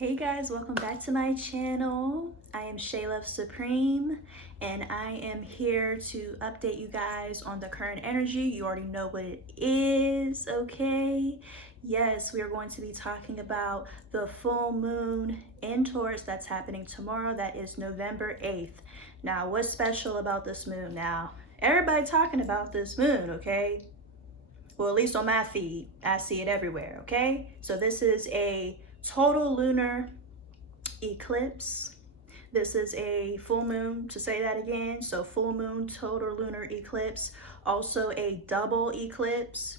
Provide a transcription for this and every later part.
Hey guys, welcome back to my channel. I am Shea Supreme and I am here to update you guys on the current energy. You already know what it is, okay? Yes, we are going to be talking about the full moon in Taurus that's happening tomorrow. That is November 8th. Now, what's special about this moon now? Everybody talking about this moon, okay? Well, at least on my feed, I see it everywhere, okay? So this is a total lunar eclipse. This is a full moon, to say that again. So full moon, total lunar eclipse. Also a double eclipse,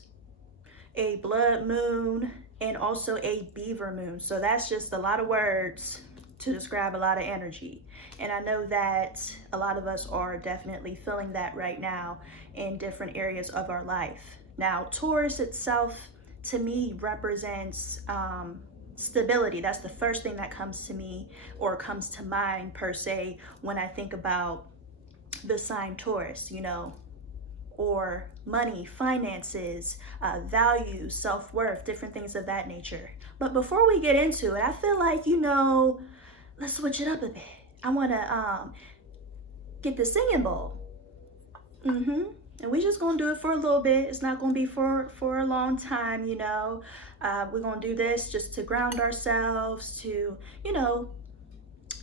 a blood moon, and also a beaver moon. So that's just a lot of words to describe a lot of energy. And I know that a lot of us are definitely feeling that right now in different areas of our life. Now, Taurus itself, to me, represents stability. That's the first thing that comes to me or comes to mind per se when I think about the sign Taurus, you know, or money, finances, values, self-worth, different things of that nature. But before we get into it, I feel like, you know, let's switch it up a bit. I want to get the singing bowl. And we just gonna do it for a little bit. It's not gonna be for a long time, you know. We're gonna do this just to ground ourselves, to, you know,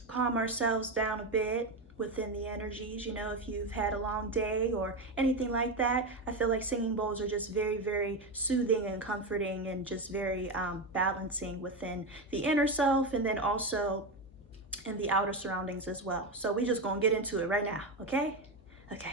calm ourselves down a bit within the energies. You know, if you've had a long day or anything like that, I feel like singing bowls are just very, very soothing and comforting and just very balancing within the inner self and then also in the outer surroundings as well. So we just gonna get into it right now, okay? Okay.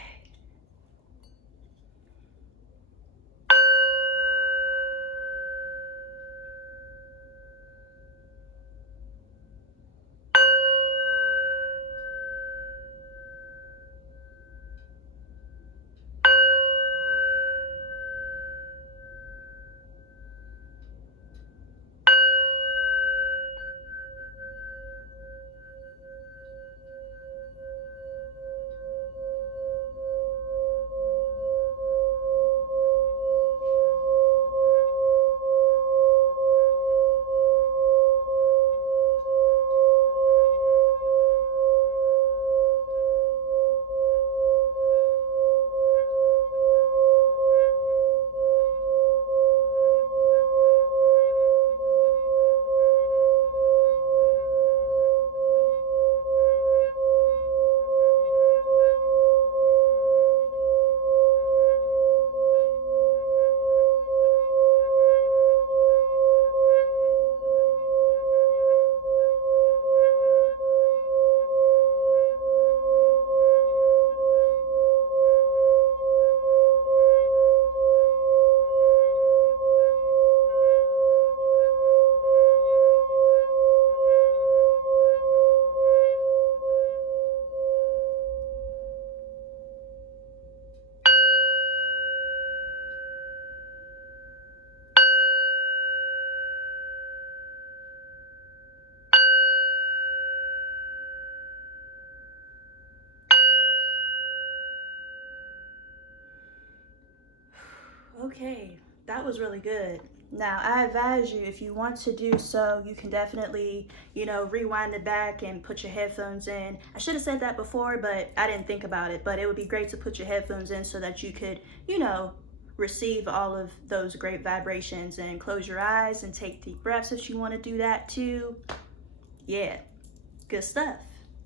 Okay, that was really good. Now, I advise you, if you want to do so, you can definitely, you know, rewind it back and put your headphones in. I should have said that before, but I didn't think about it. But it would be great to put your headphones in so that you could, you know, receive all of those great vibrations and close your eyes and take deep breaths if you want to do that too. Yeah, good stuff.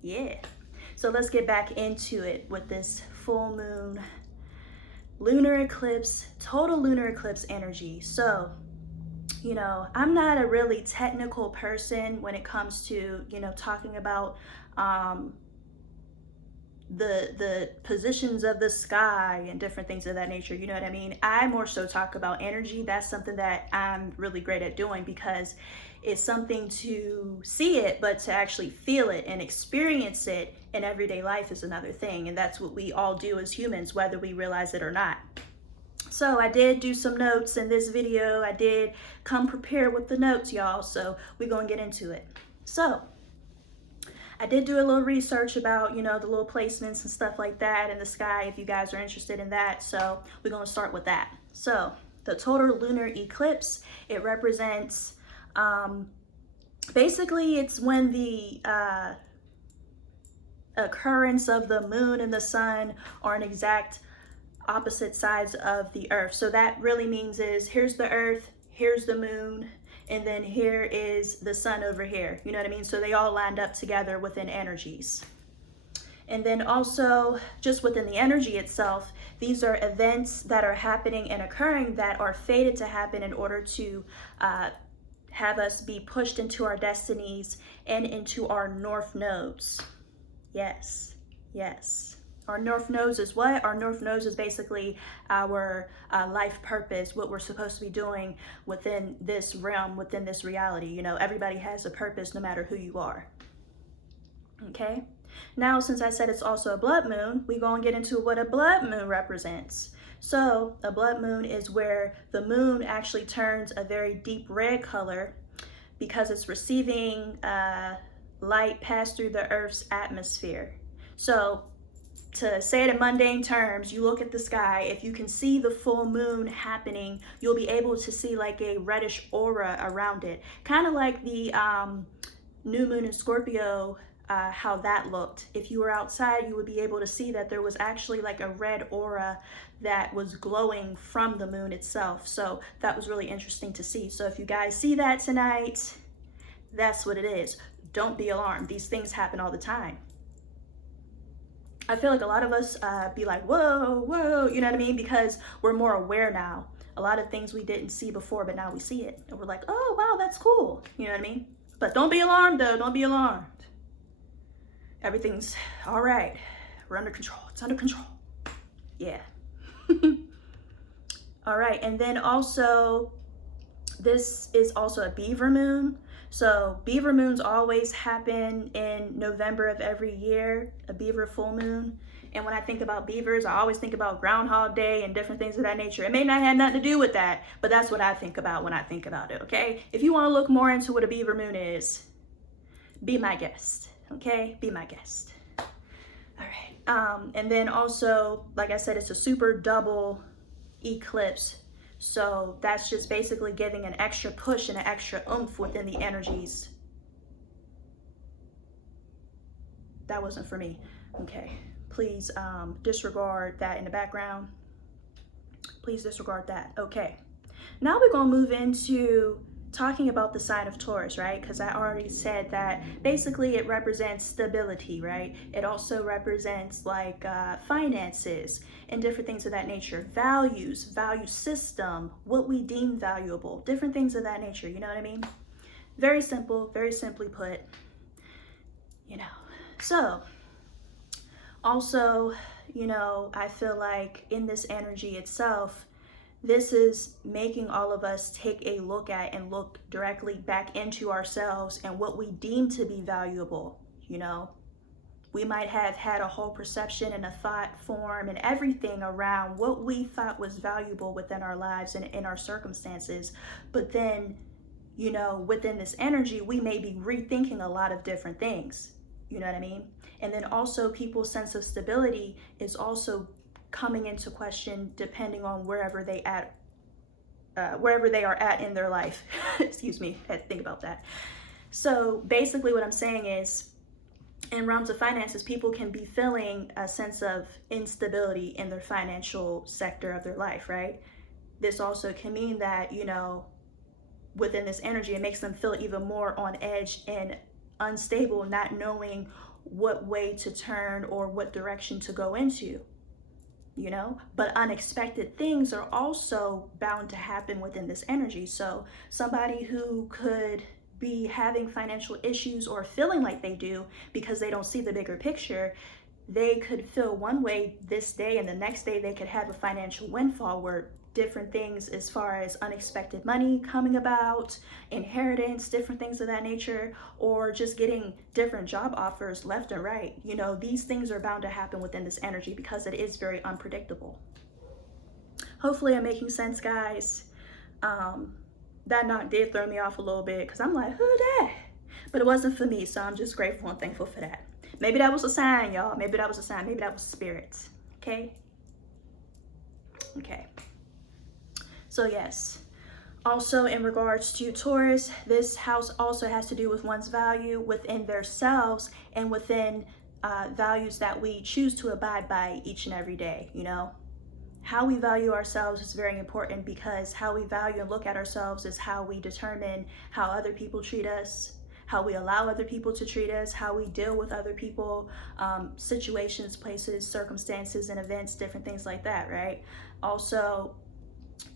Yeah. So let's get back into it with this full moon lunar eclipse, total lunar eclipse energy. So, you know, I'm not a really technical person when it comes to, you know, talking about the positions of the sky and different things of that nature. You know what I mean? I more so talk about energy. That's something that I'm really great at doing because it's something to see it, but to actually feel it and experience it in everyday life is another thing. And that's what we all do as humans, whether we realize it or not. So I did do some notes in this video. I did come prepared with the notes, y'all. So we're gonna get into it. So I did do a little research about, you know, the little placements and stuff like that in the sky, if you guys are interested in that. So we're gonna start with that. So the total lunar eclipse, it represents basically it's when the occurrence of the moon and the sun are in exact opposite sides of the earth. So that really means is here's the earth, here's the moon, and then here is the sun over here. You know what I mean? So they all lined up together within energies. And then also just within the energy itself, these are events that are happening and occurring that are fated to happen in order to have us be pushed into our destinies and into our north nodes. Yes, yes. Our north nodes is what? Our north nodes is basically our life purpose, what we're supposed to be doing within this realm, within this reality. You know, everybody has a purpose no matter who you are. Okay? Now, since I said it's also a blood moon, we're going to get into what a blood moon represents. So, a blood moon is where the moon actually turns a very deep red color because it's receiving light passed through the Earth's atmosphere. So, to say it in mundane terms, you look at the sky, if you can see the full moon happening, you'll be able to see like a reddish aura around it. Kind of like the new moon in Scorpio, how that looked. If you were outside, you would be able to see that there was actually like a red aura that was glowing from the moon itself. So that was really interesting to see. So if you guys see that tonight, that's what it is. Don't be alarmed. These things happen all the time. I feel like a lot of us be like, whoa, whoa, you know what I mean? Because we're more aware now. A lot of things we didn't see before, but now we see it. And we're like, oh, wow, that's cool. You know what I mean? But don't be alarmed, though. Don't be alarmed. Everything's all right. We're under control. It's under control. Yeah. All right. And then also, this is also a Beaver Moon. So Beaver Moons always happen in November of every year, a Beaver full moon. And when I think about beavers, I always think about Groundhog Day and different things of that nature. It may not have nothing to do with that, but that's what I think about when I think about it, okay? If you want to look more into what a Beaver Moon is, be my guest, okay? Be my guest. All right. And then also, like I said, it's a super double eclipse. So that's just basically giving an extra push and an extra oomph within the energies. That wasn't for me. Okay. Please disregard that in the background. Please disregard that. Okay. Now we're going to move into talking about the sign of Taurus, right? Because I already said that basically it represents stability, right? It also represents like finances and different things of that nature, values, value system, what we deem valuable, different things of that nature, you know what I mean? Very simple, very simply put, you know. So also, you know, I feel like in this energy itself, this is making all of us take a look at and look directly back into ourselves and what we deem to be valuable, you know. We might have had a whole perception and a thought form and everything around what we thought was valuable within our lives and in our circumstances. But then, you know, within this energy, we may be rethinking a lot of different things, you know what I mean? And then also people's sense of stability is also coming into question depending on wherever they are at in their life. Excuse me, I had to think about that. So basically what I'm saying is, in realms of finances, people can be feeling a sense of instability in their financial sector of their life, right? This also can mean that, you know, within this energy, it makes them feel even more on edge and unstable, not knowing what way to turn or what direction to go into. You know, but unexpected things are also bound to happen within this energy. So somebody who could be having financial issues or feeling like they do because they don't see the bigger picture, they could feel one way this day and the next day they could have a financial windfall where different things as far as unexpected money coming about, inheritance, different things of that nature, or just getting different job offers left and right. You know, these things are bound to happen within this energy because it is very unpredictable. Hopefully I'm making sense, guys. That knock did throw me off a little bit because I'm like, who that? But it wasn't for me, so I'm just grateful and thankful for that. Maybe that was a sign, y'all. Maybe that was a sign. Maybe that was spirits. Okay? Okay. So yes, Also, in regards to Taurus, this house also has to do with one's value within themselves and within values that we choose to abide by each and every day. You know, how we value ourselves is very important, because how we value and look at ourselves is how we determine how other people treat us, how we allow other people to treat us, how we deal with other people, situations, places, circumstances, and events, different things like that, right? Also,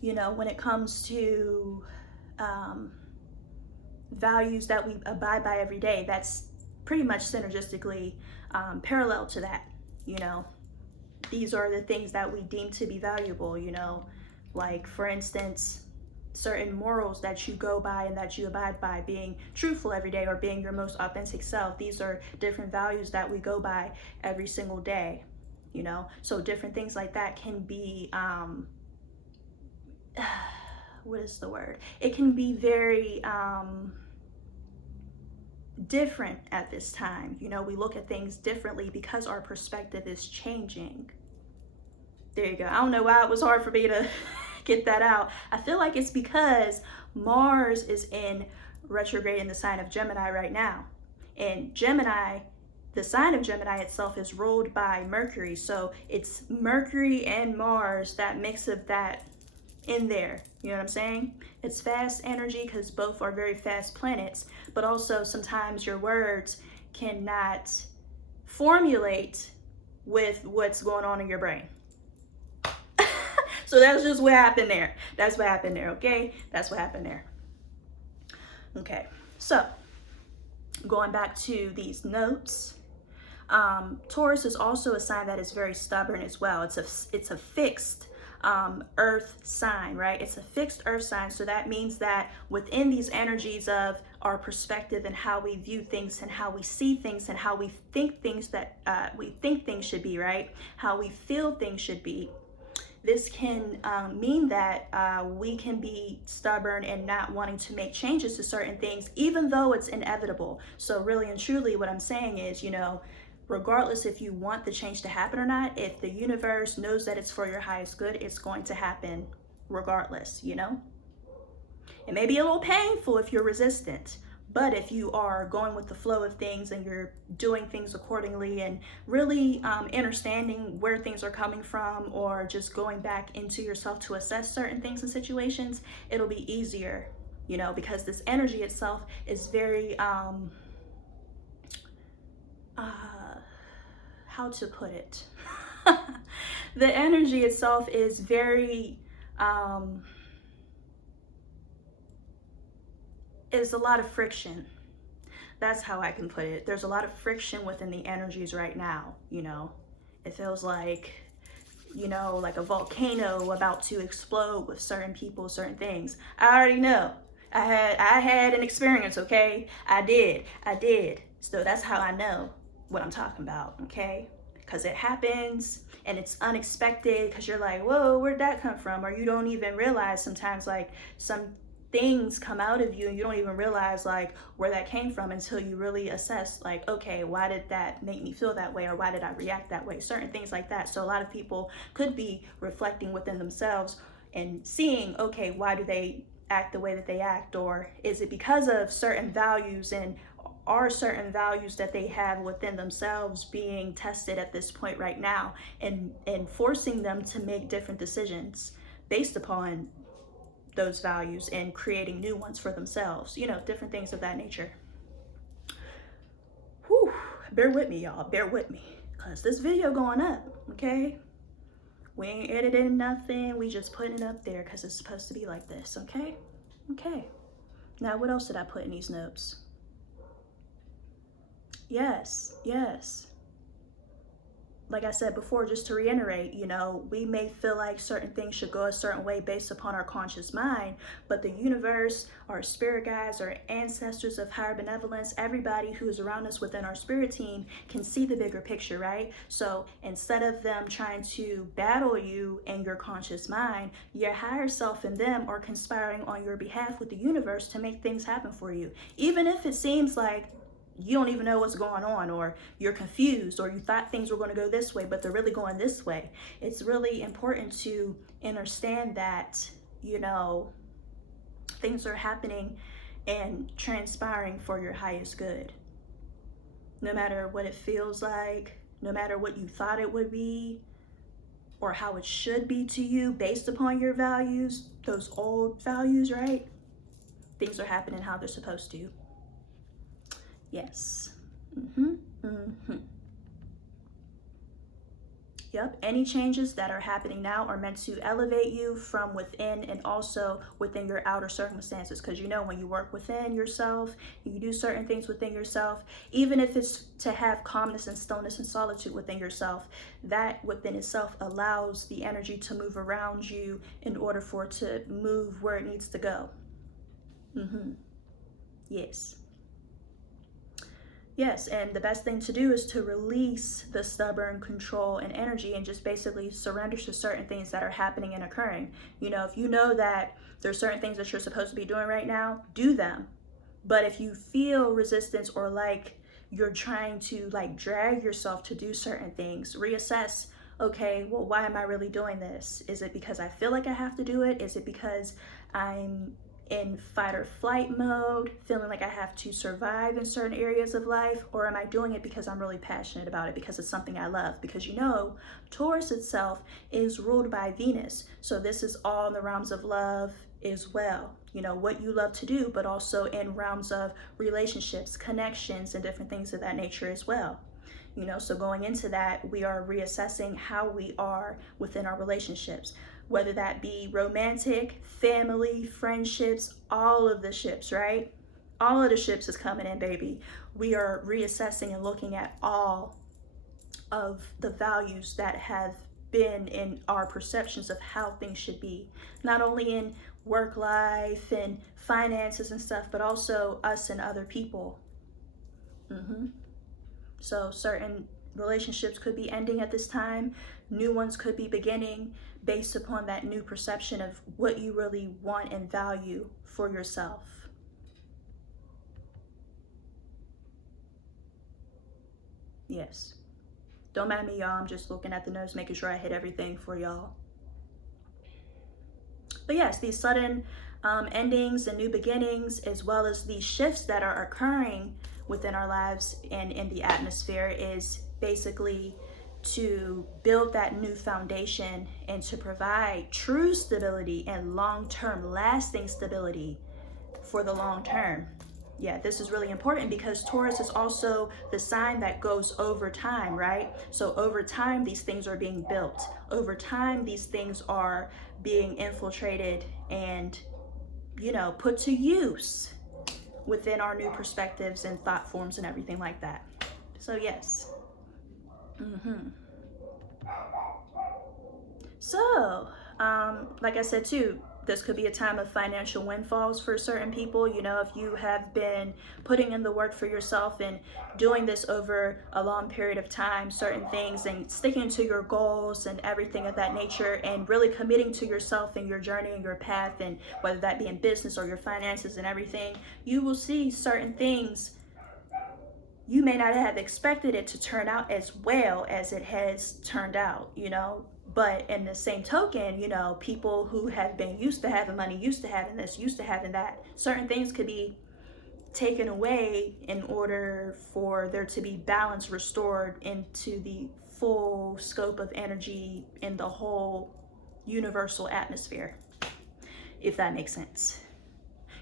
you know, when it comes to values that we abide by every day, that's pretty much synergistically parallel to that. You know, these are the things that we deem to be valuable, you know, like for instance, certain morals that you go by and that you abide by, being truthful every day or being your most authentic self. These are different values that we go by every single day, you know. So different things like that can be what is the word? It can be very different at this time. You know, we look at things differently because our perspective is changing. There you go. I don't know why it was hard for me to get that out. I feel like it's because Mars is in retrograde in the sign of Gemini right now. And Gemini, the sign of Gemini itself is ruled by Mercury. So it's Mercury and Mars, that mix of that in there. You know what I'm saying? It's fast energy because both are very fast planets, but also sometimes your words cannot formulate with what's going on in your brain. So that's just what happened there. That's what happened there, okay? That's what happened there. Okay, so going back to these notes, Taurus is also a sign that is very stubborn as well. It's a fixed earth sign, right? It's a fixed earth sign. So that means that within these energies of our perspective and how we view things and how we see things and how we think things that we think things should be, right? How we feel things should be. This can mean that we can be stubborn and not wanting to make changes to certain things, even though it's inevitable. So really and truly what I'm saying is, you know, regardless if you want the change to happen or not, if the universe knows that it's for your highest good, it's going to happen regardless, you know? It may be a little painful if you're resistant, but if you are going with the flow of things and you're doing things accordingly and really understanding where things are coming from, or just going back into yourself to assess certain things and situations, it'll be easier, you know, because this energy itself is very, how to put it? The energy itself is very, is a lot of friction. That's how I can put it. There's a lot of friction within the energies right now, you know. It feels like, you know, like a volcano about to explode with certain people, certain things. I already know. I had an experience, okay? I did. So that's how I know what I'm talking about, okay? Because it happens and it's unexpected, because you're like, whoa, where'd that come from? Or you don't even realize sometimes, like, some things come out of you and you don't even realize like where that came from until you really assess, like, okay, why did that make me feel that way, or why did I react that way, certain things like that. So a lot of people could be reflecting within themselves and seeing, okay, why do they act the way that they act, or is it because of certain values, and are certain values that they have within themselves being tested at this point right now, and forcing them to make different decisions based upon those values and creating new ones for themselves, you know, different things of that nature. Whew, bear with me, y'all, bear with me, because this video going up, okay? We ain't editing nothing, we just putting it up there because it's supposed to be like this, okay? Okay, now what else did I put in these notes? Yes. Like I said before, just to reiterate, you know, we may feel like certain things should go a certain way based upon our conscious mind, but the universe, our spirit guides, our ancestors of higher benevolence, everybody who is around us within our spirit team can see the bigger picture, right? So instead of them trying to battle you and your conscious mind, your higher self and them are conspiring on your behalf with the universe to make things happen for you. Even if it seems like you don't even know what's going on, or you're confused, or you thought things were going to go this way but they're really going this way. It's really important to understand that, you know, things are happening and transpiring for your highest good. No matter what it feels like, no matter what you thought it would be, or how it should be to you based upon your values, those old values, right? Things are happening how they're supposed to. Yes. Yep, any changes that are happening now are meant to elevate you from within and also within your outer circumstances. Because you know, when you work within yourself, you do certain things within yourself, even if it's to have calmness and stillness and solitude within yourself, that within itself allows the energy to move around you in order for it to move where it needs to go. Yes. Yes, and the best thing to do is to release the stubborn control and energy and just basically surrender to certain things that are happening and occurring. You know, if you know that there's certain things that you're supposed to be doing right now, do them. But if you feel resistance or like you're trying to like drag yourself to do certain things, reassess. Okay, well, why am I really doing this? Is it because I feel like I have to do it? Is it because I'm in fight or flight mode, feeling like I have to survive in certain areas of life? Or am I doing it because I'm really passionate about it, because it's something I love? Because you know, Taurus itself is ruled by Venus. So this is all in the realms of love as well. You know, what you love to do, but also in realms of relationships, connections, and different things of that nature as well. You know, so going into that, we are reassessing how we are within our relationships, whether that be romantic, family, friendships, all of the ships, right? All of the ships is coming in, baby. We are reassessing and looking at all of the values that have been in our perceptions of how things should be, not only in work life and finances and stuff, but also us and other people. So certain relationships could be ending at this time, new ones could be beginning based upon that new perception of what you really want and value for yourself. Yes. Don't mind me, y'all. I'm just looking at the notes, making sure I hit everything for y'all. But yes, these sudden endings and new beginnings, as well as these shifts that are occurring within our lives and in the atmosphere, is basically to build that new foundation and to provide true stability and long-term lasting stability for the long term. Yeah, this is really important because Taurus is also the sign that goes over time, right? So over time, these things are being built. Over time, these things are being infiltrated and, you know, put to use within our new perspectives and thought forms and everything like that. So yes. So, like I said too, this could be a time of financial windfalls for certain people. You know, if you have been putting in the work for yourself and doing this over a long period of time, certain things, and sticking to your goals and everything of that nature, and really committing to yourself and your journey and your path, and whether that be in business or your finances and everything, you will see certain things you may not have expected it to turn out as well as it has turned out, you know. But in the same token, you know, people who have been used to having money, used to having this, used to having that, certain things could be taken away in order for there to be balance restored into the full scope of energy in the whole universal atmosphere, if that makes sense.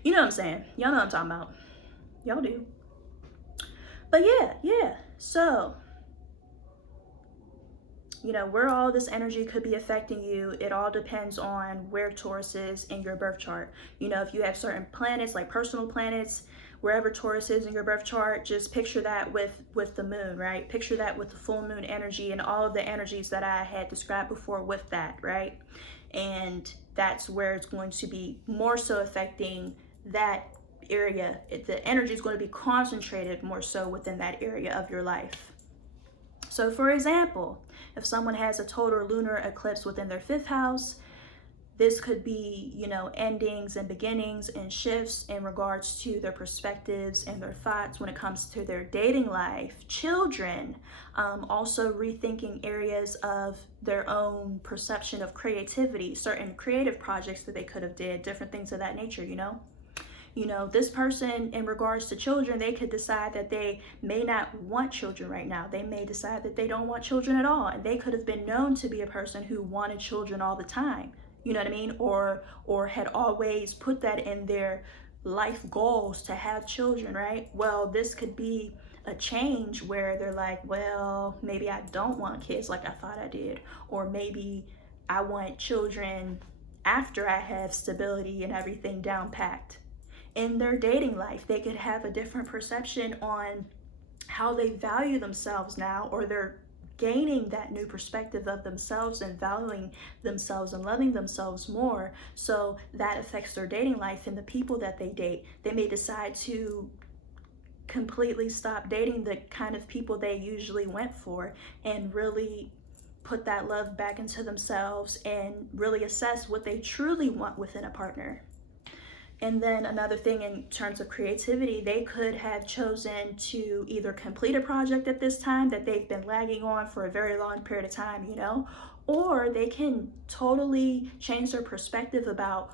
You know what I'm saying? Y'all know what I'm talking about. Y'all do. But yeah. So, you know, where all this energy could be affecting you, it all depends on where Taurus is in your birth chart. You know, if you have certain planets, like personal planets, wherever Taurus is in your birth chart, just picture that with the moon, right? Picture that with the full moon energy and all of the energies that I had described before with that, right? And that's where it's going to be more so affecting that area. The energy is going to be concentrated more so within that area of your life. So for example, if someone has a total lunar eclipse within their 5th house, this could be, you know, endings and beginnings and shifts in regards to their perspectives and their thoughts when it comes to their dating life, children, also rethinking areas of their own perception of creativity, certain creative projects that they could have did, different things of that nature, you know. You know, this person, in regards to children, they could decide that they may not want children right now. They may decide that they don't want children at all. And they could have been known to be a person who wanted children all the time. You know what I mean? Or had always put that in their life goals to have children, right? Well, this could be a change where they're like, well, maybe I don't want kids like I thought I did, or maybe I want children after I have stability and everything down packed. In their dating life, they could have a different perception on how they value themselves now, or they're gaining that new perspective of themselves and valuing themselves and loving themselves more. So that affects their dating life and the people that they date. They may decide to completely stop dating the kind of people they usually went for and really put that love back into themselves and really assess what they truly want within a partner. And then another thing in terms of creativity, they could have chosen to either complete a project at this time that they've been lagging on for a very long period of time, you know, or they can totally change their perspective about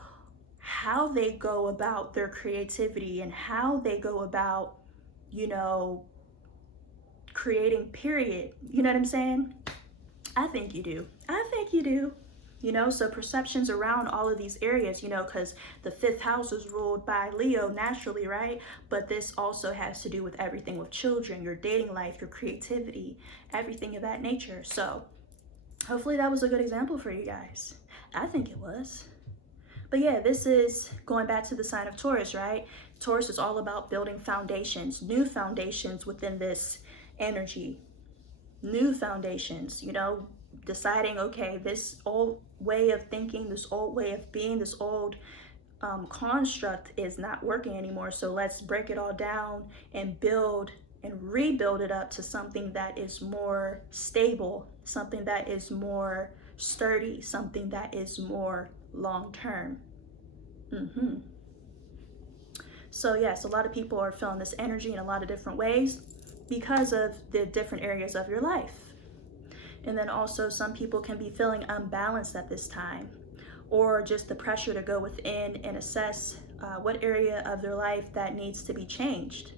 how they go about their creativity and how they go about, you know, creating, period. You know what I'm saying? I think you do. I think you do. You know, so perceptions around all of these areas, you know, because the 5th house is ruled by Leo naturally, right? But this also has to do with everything with children, your dating life, your creativity, everything of that nature. So hopefully that was a good example for you guys. I think it was. But yeah, this is going back to the sign of Taurus, right? Taurus is all about building foundations, new foundations within this energy, new foundations, you know, deciding, okay, this old way of thinking, this old way of being, this old construct is not working anymore. So let's break it all down and build and rebuild it up to something that is more stable, something that is more sturdy, something that is more long-term. So yes, a lot of people are feeling this energy in a lot of different ways because of the different areas of your life. And then also some people can be feeling unbalanced at this time, or just the pressure to go within and assess what area of their life that needs to be changed.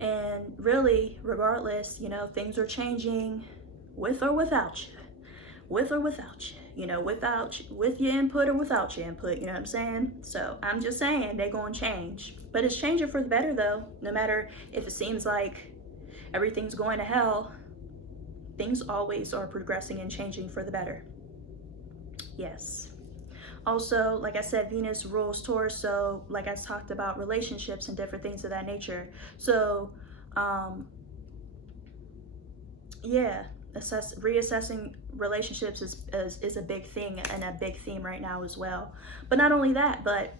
And really, regardless, you know, things are changing with or without you, with or without you, you know, with your input or without your input, you know what I'm saying? So I'm just saying they're going to change, but it's changing for the better though. No matter if it seems like everything's going to hell, things always are progressing and changing for the better. Yes. Also, like I said, Venus rules Taurus, so like I talked about relationships and different things of that nature. So, yeah, reassessing relationships is a big thing and a big theme right now as well. But not only that, but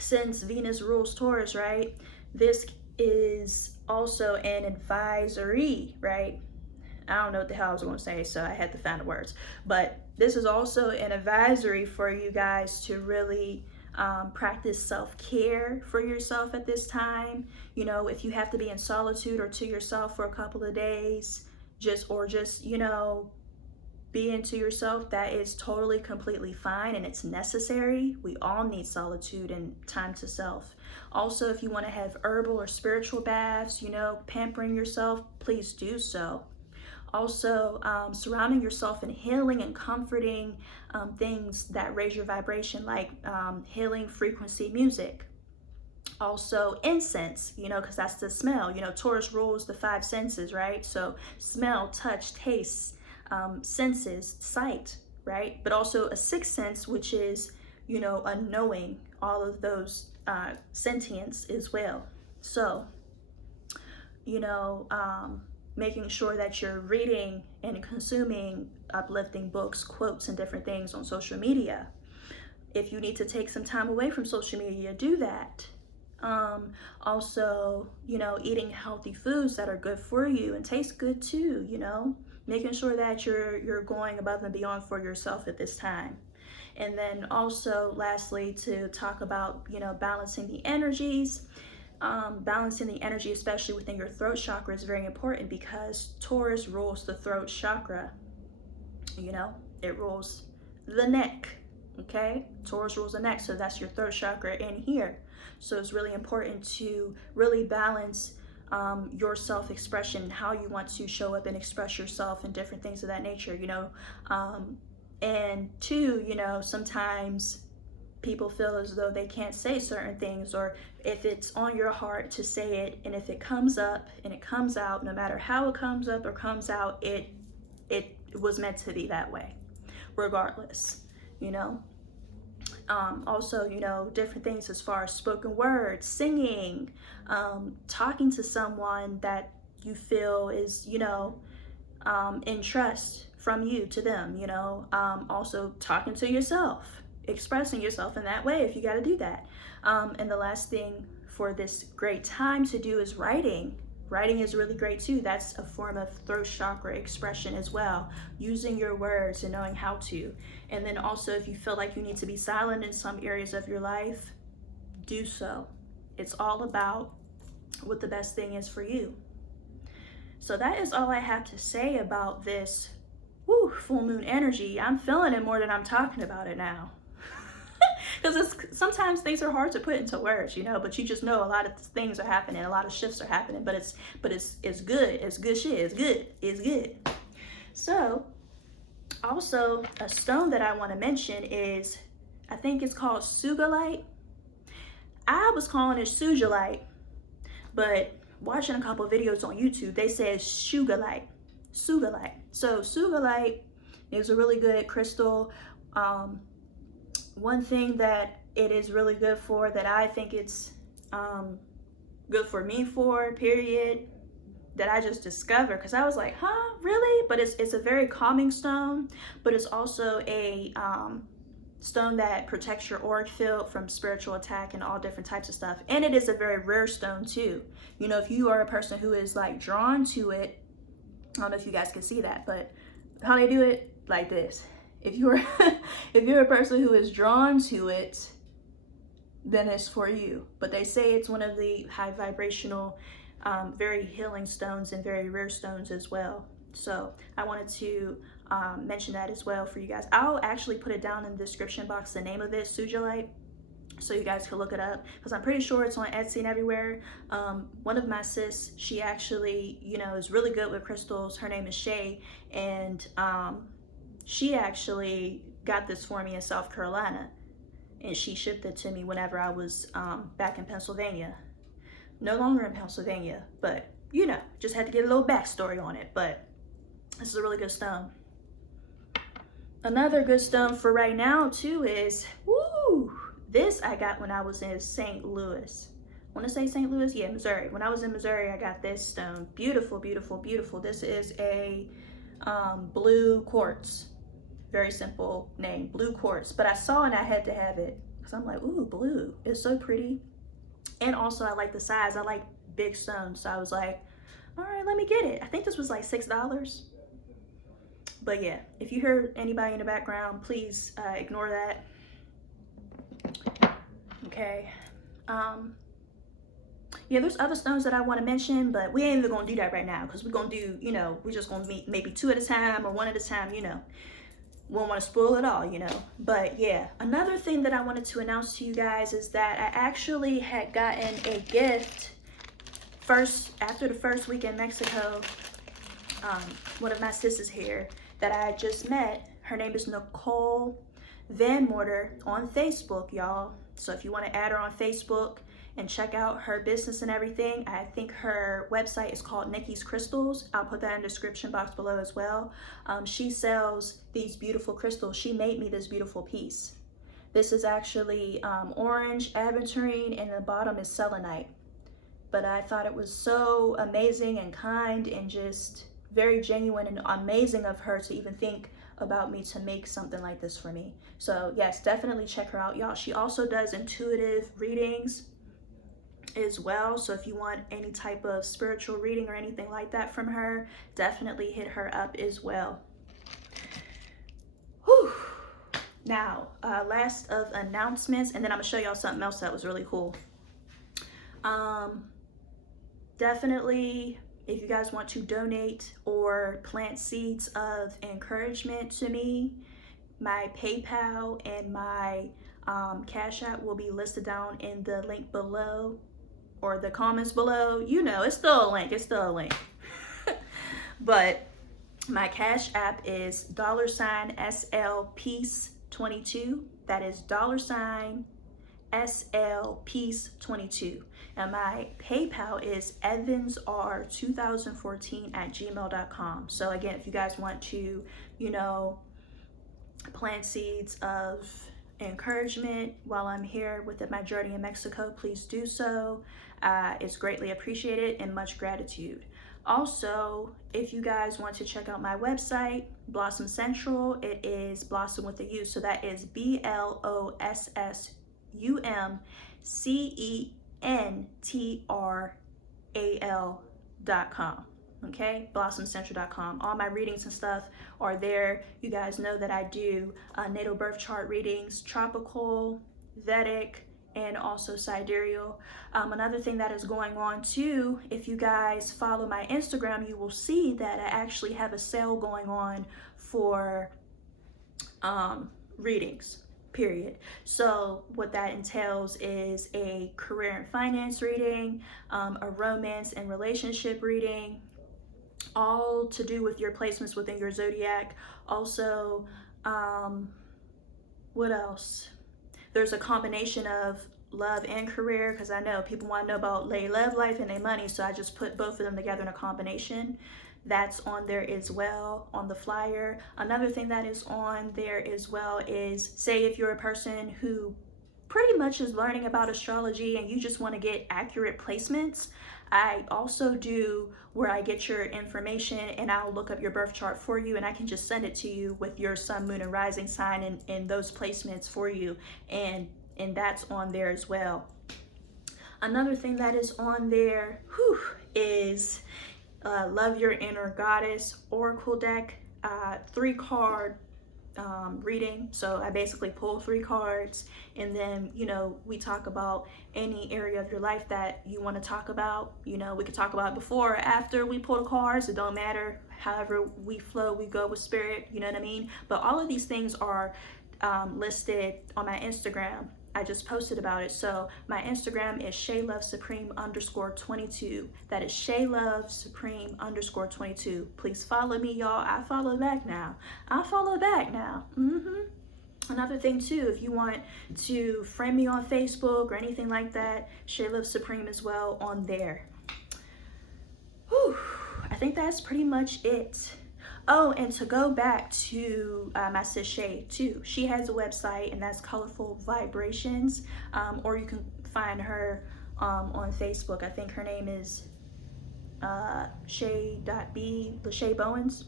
since Venus rules Taurus, right, this is also an advisory, right? I don't know what the hell I was going to say, so I had to find the words. But this is also an advisory for you guys to really practice self-care for yourself at this time. You know, if you have to be in solitude or to yourself for a couple of days, just, you know, be into yourself, that is totally, completely fine, and it's necessary. We all need solitude and time to self. Also, if you want to have herbal or spiritual baths, you know, pampering yourself, please do so. Also, surrounding yourself in healing and comforting things that raise your vibration, like healing frequency music. Also, incense, you know, because that's the smell. You know, Taurus rules the 5 senses, right? So smell, touch, taste, senses, sight, right? But also a 6th sense, which is, you know, a knowing, all of those sentience as well. So, you know, making sure that you're reading and consuming uplifting books, quotes, and different things on social media. If you need to take some time away from social media, do that. Also, you know, eating healthy foods that are good for you and taste good too, you know, making sure that you're going above and beyond for yourself at this time. And then also, lastly, to talk about, you know, balancing the energies. Balancing the energy, especially within your throat chakra, is very important because Taurus rules the throat chakra. You know, it rules the neck. Okay, Taurus rules the neck, so that's your throat chakra in here. So it's really important to really balance your self-expression, how you want to show up and express yourself and different things of that nature, you know. And two, you know, sometimes people feel as though they can't say certain things, or if it's on your heart to say it, and if it comes up and it comes out, no matter how it comes up or comes out, it was meant to be that way, regardless, you know. Also, you know, different things as far as spoken words, singing, talking to someone that you feel is, you know, in trust from you to them, you know. Also talking to yourself, expressing yourself in that way if you got to do that. And the last thing for this great time to do is writing. Writing is really great too. That's a form of throat chakra expression as well, using your words and knowing how to. And then also, if you feel like you need to be silent in some areas of your life, do so. It's all about what the best thing is for you. So that is all I have to say about this full moon energy. I'm feeling it more than I'm talking about it now. Because sometimes things are hard to put into words, you know, but you just know a lot of things are happening, a lot of shifts are happening, but it's good. It's good shit. It's good. So also a stone that I want to mention is, I think it's called sugilite. I was calling it sugilite, but watching a couple of videos on YouTube, they said shuglite. So sugilite is a really good crystal. One thing that it is really good for, that I think it's good for me for, period, that I just discovered, because I was like, huh, really? But it's a very calming stone, but it's also a stone that protects your auric field from spiritual attack and all different types of stuff. And it is a very rare stone too. You know, if you are a person who is like drawn to it, I don't know if you guys can see that, but how they do it, like this. If you're a person who is drawn to it, then it's for you. But they say it's one of the high vibrational, very healing stones and very rare stones as well. So I wanted to mention that as well for you guys. I'll actually put it down in the description box, the name of it, sugilite, so you guys can look it up, because I'm pretty sure it's on Etsy and everywhere. One of my sis, she actually, you know, is really good with crystals. Her name is Shea, and she actually got this for me in South Carolina, and she shipped it to me whenever I was back in Pennsylvania. No longer in Pennsylvania, but you know, just had to get a little backstory on it. But this is a really good stone. Another good stone for right now too is, this I got when I was in St. Louis. I want to say St. Louis? Yeah, Missouri. When I was in Missouri, I got this stone. Beautiful, beautiful, beautiful. This is a blue quartz. Very simple name, blue quartz. But I saw it and I had to have it, because I'm like, ooh, blue. It's so pretty. And also I like the size. I like big stones. So I was like, all right, let me get it. I think this was like $6. But yeah, if you heard anybody in the background, please ignore that. Okay. Yeah, there's other stones that I want to mention, but we ain't even gonna do that right now, because we're gonna do, you know, we're just gonna meet maybe 2 at a time or 1 at a time, you know. We don't want to spoil it all, you know. But yeah, another thing that I wanted to announce to you guys is that I actually had gotten a gift after the first week in Mexico. One of my sisters here that I had just met, her name is Nicole Van Mortar on Facebook, y'all. So if you want to add her on Facebook and check out her business and everything, I think her website is called Nikki's Crystals. I'll put that in the description box below as well. She sells these beautiful crystals. She made me this beautiful piece. This is actually orange aventurine, and the bottom is selenite. But I thought it was so amazing and kind and just very genuine and amazing of her to even think about me to make something like this for me. So yes, definitely check her out, y'all. She also does intuitive readings as well. So if you want any type of spiritual reading or anything like that from her, definitely hit her up as well. Whew. Now, last of announcements, and then I'm gonna show y'all something else that was really cool. Definitely, if you guys want to donate or plant seeds of encouragement to me, My PayPal and my Cash App will be listed down in the link below, or the comments below. You know, it's still a link. It's still a link. But my Cash App is $SLPeace22. That is $SLPeace22. And my PayPal is evansr2014@gmail.com. So again, if you guys want to, you know, plant seeds of encouragement while I'm here with my journey in Mexico, please do so. It's greatly appreciated and much gratitude. Also, if you guys want to check out my website, Blossom Central, it is Blossom with a U, so that is BLOSSUMCENTRAL.com. Okay, blossomcentral.com. All my readings and stuff are there. You guys know that I do natal birth chart readings, tropical, Vedic, and also sidereal. Another thing that is going on too, if you guys follow my Instagram, you will see that I actually have a sale going on for readings, period. So what that entails is a career and finance reading, a romance and relationship reading, all to do with your placements within your zodiac. Also, what else? There's a combination of love and career, because I know people want to know about their love life and their money, so I just put both of them together in a combination. That's on there as well on the flyer. Another thing that is on there as well is, say if you're a person who pretty much is learning about astrology and you just want to get accurate placements, I also do where I get your information and I'll look up your birth chart for you, and I can just send it to you with your sun, moon, and rising sign and those placements for you, and that's on there as well. Another thing that is on there is Love Your Inner Goddess Oracle deck, 3-card reading. So I basically pull 3 cards, and then, you know, we talk about any area of your life that you want to talk about. You know, we could talk about it before or after we pull the cards. It don't matter. However we flow, we go with spirit. You know what I mean? But all of these things are listed on my Instagram. I just posted about it. So my Instagram is SheaLoveSupreme_22. That is SheaLoveSupreme_22. Please follow me, y'all. I follow back now. Another thing too, if you want to friend me on Facebook or anything like that, Shea Love Supreme as well on there. Whew. I think that's pretty much it. Oh, and to go back to my sis Shea too, she has a website, and that's Colorful Vibrations, or you can find her on Facebook. I think her name is Shea Bowens.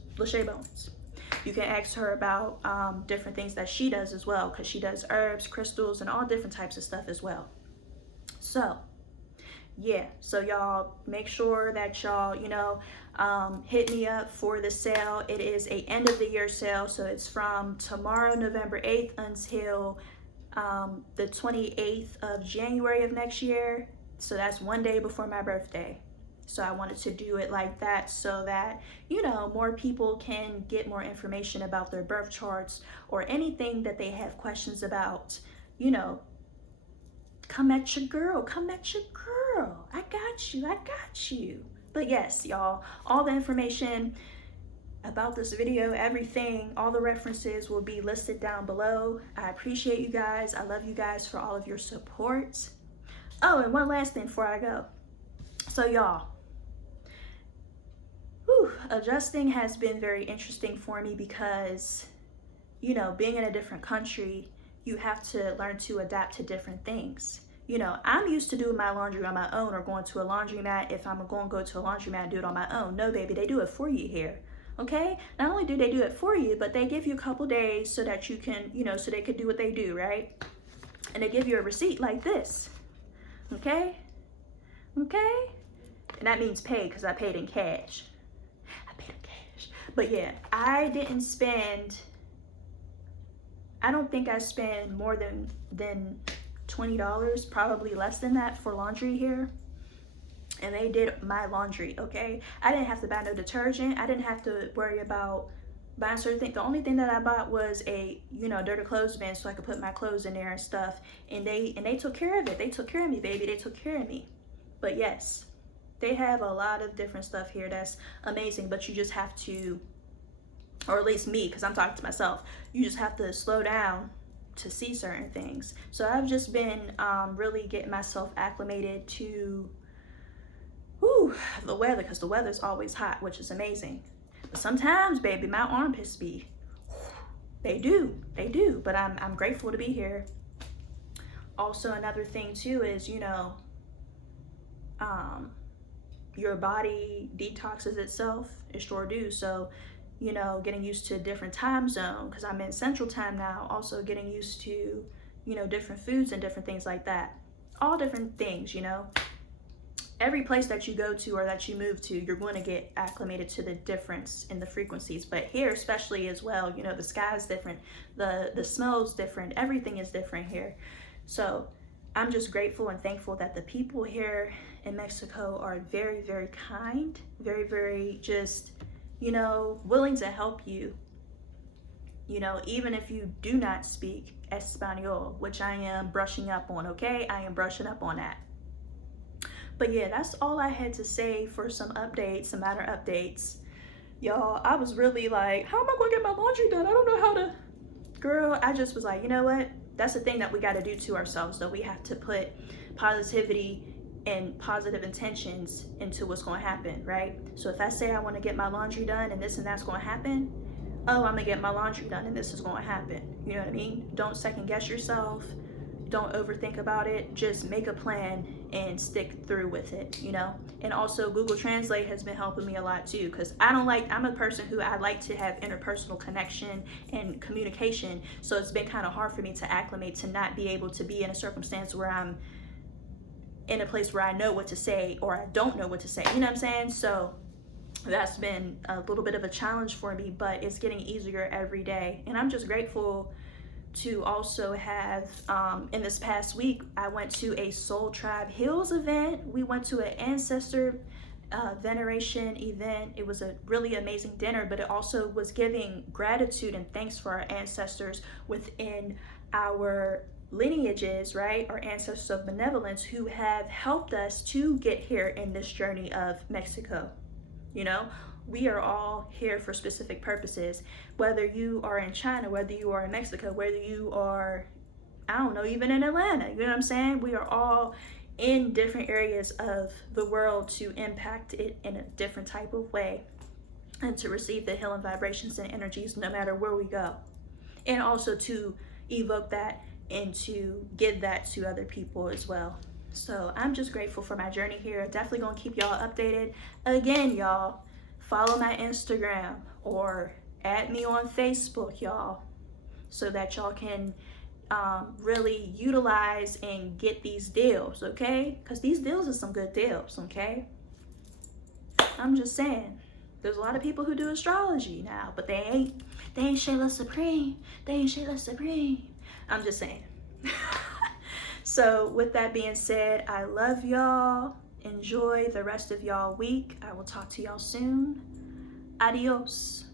You can ask her about different things that she does as well, because she does herbs, crystals, and all different types of stuff as well. So yeah, so y'all make sure that y'all, you know, hit me up for the sale. It is a end of the year sale, so it's from tomorrow, November 8th, until the 28th of January of next year. So that's one day before my birthday. So I wanted to do it like that so that, you know, more people can get more information about their birth charts or anything that they have questions about. You know, come at your girl, I got you. But yes, y'all, all the information about this video, everything, all the references will be listed down below. I appreciate you guys. I love you guys for all of your support. Oh, and one last thing before I go. So y'all, adjusting has been very interesting for me because, you know, being in a different country, you have to learn to adapt to different things. You know, I'm used to doing my laundry on my own, or going to a laundromat. If I'm going to go to a laundromat and do it on my own. No, baby, they do it for you here. Okay? Not only do they do it for you, but they give you a couple days so that you can, you know, so they can do what they do, right? And they give you a receipt like this. Okay? Okay? And that means pay, because I paid in cash. But yeah, I don't think I spend more than $20, probably less than that, for laundry here. And they did my laundry, okay? I didn't have to buy no detergent. I didn't have to worry about buying certain things. The only thing that I bought was a, you know, dirty clothes bin so I could put my clothes in there and stuff. And they took care of it. They took care of me, baby. They took care of me. But yes, they have a lot of different stuff here that's amazing, but you just have to, or at least me, because I'm talking to myself, you just have to slow down to see certain things. So I've just been really getting myself acclimated to the weather, because the weather's always hot, which is amazing. But sometimes, baby, my armpits be, they do, but I'm grateful to be here. Also, another thing too is, you know, your body detoxes itself, it sure do. So, you know, getting used to a different time zone, because I'm in Central Time now, also getting used to, you know, different foods and different things like that. All different things, you know. Every place that you go to or that you move to, you're going to get acclimated to the difference in the frequencies. But here especially as well, you know, the sky's different, the smell's different, everything is different here. So I'm just grateful and thankful that the people here in Mexico are very, very kind, very, very just, you know, willing to help you, you know, even if you do not speak Espanol, which I am brushing up on, okay? I am brushing up on that. But yeah, that's all I had to say for some updates, some matter updates. Y'all, I was really like, how am I gonna get my laundry done? I don't know how to. Girl, I just was like, you know what? That's the thing that we gotta do to ourselves, though. We have to put positivity and positive intentions into what's gonna happen, right? So if I say I wanna get my laundry done and this and that's gonna happen, oh, I'm gonna get my laundry done and this is gonna happen. You know what I mean? Don't second guess yourself. Don't overthink about it. Just make a plan and stick through with it, you know? And also Google Translate has been helping me a lot too, because I'm a person who I like to have interpersonal connection and communication. So it's been kind of hard for me to acclimate to not be able to be in a circumstance where I'm in a place where I know what to say or I don't know what to say, you know what I'm saying? So that's been a little bit of a challenge for me, but it's getting easier every day. And I'm just grateful to also have, in this past week, I went to a Soul Tribe Hills event. We went to an ancestor veneration event. It was a really amazing dinner, but it also was giving gratitude and thanks for our ancestors within our lineages, right? Our ancestors of benevolence who have helped us to get here in this journey of Mexico, you know? We are all here for specific purposes, whether you are in China, whether you are in Mexico, whether you are, I don't know, even in Atlanta, you know what I'm saying? We are all in different areas of the world to impact it in a different type of way and to receive the healing vibrations and energies no matter where we go. And also to evoke that and to give that to other people as well. So I'm just grateful for my journey here. Definitely gonna keep y'all updated. Again, y'all, follow my Instagram or add me on Facebook, y'all, so that y'all can really utilize and get these deals, okay? Because these deals are some good deals, okay? I'm just saying. There's a lot of people who do astrology now, but they ain't Shea Supreme. They ain't Shea Supreme. I'm just saying. So with that being said, I love y'all. Enjoy the rest of y'all week. I will talk to y'all soon. Adios.